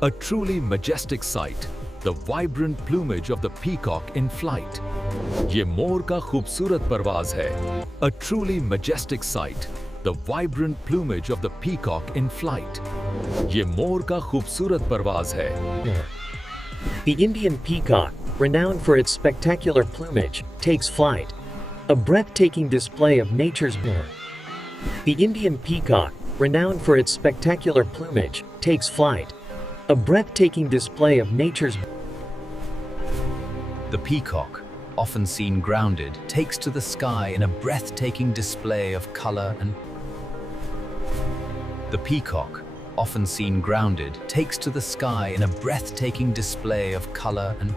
A truly majestic sight, the vibrant plumage of the peacock in flight. ये मोर का खूबसूरत परवाज है. A truly majestic sight, the vibrant plumage of the peacock in flight. ये मोर का खूबसूरत परवाज है. The Indian peacock, renowned for its spectacular plumage, takes flight. A breathtaking display of nature's beauty. The Indian peacock, renowned for its spectacular plumage, takes flight. A breathtaking display of nature's beauty. The peacock, often seen grounded, takes to the sky in a breathtaking display of color and... The peacock, often seen grounded, takes to the sky in a breathtaking display of color and...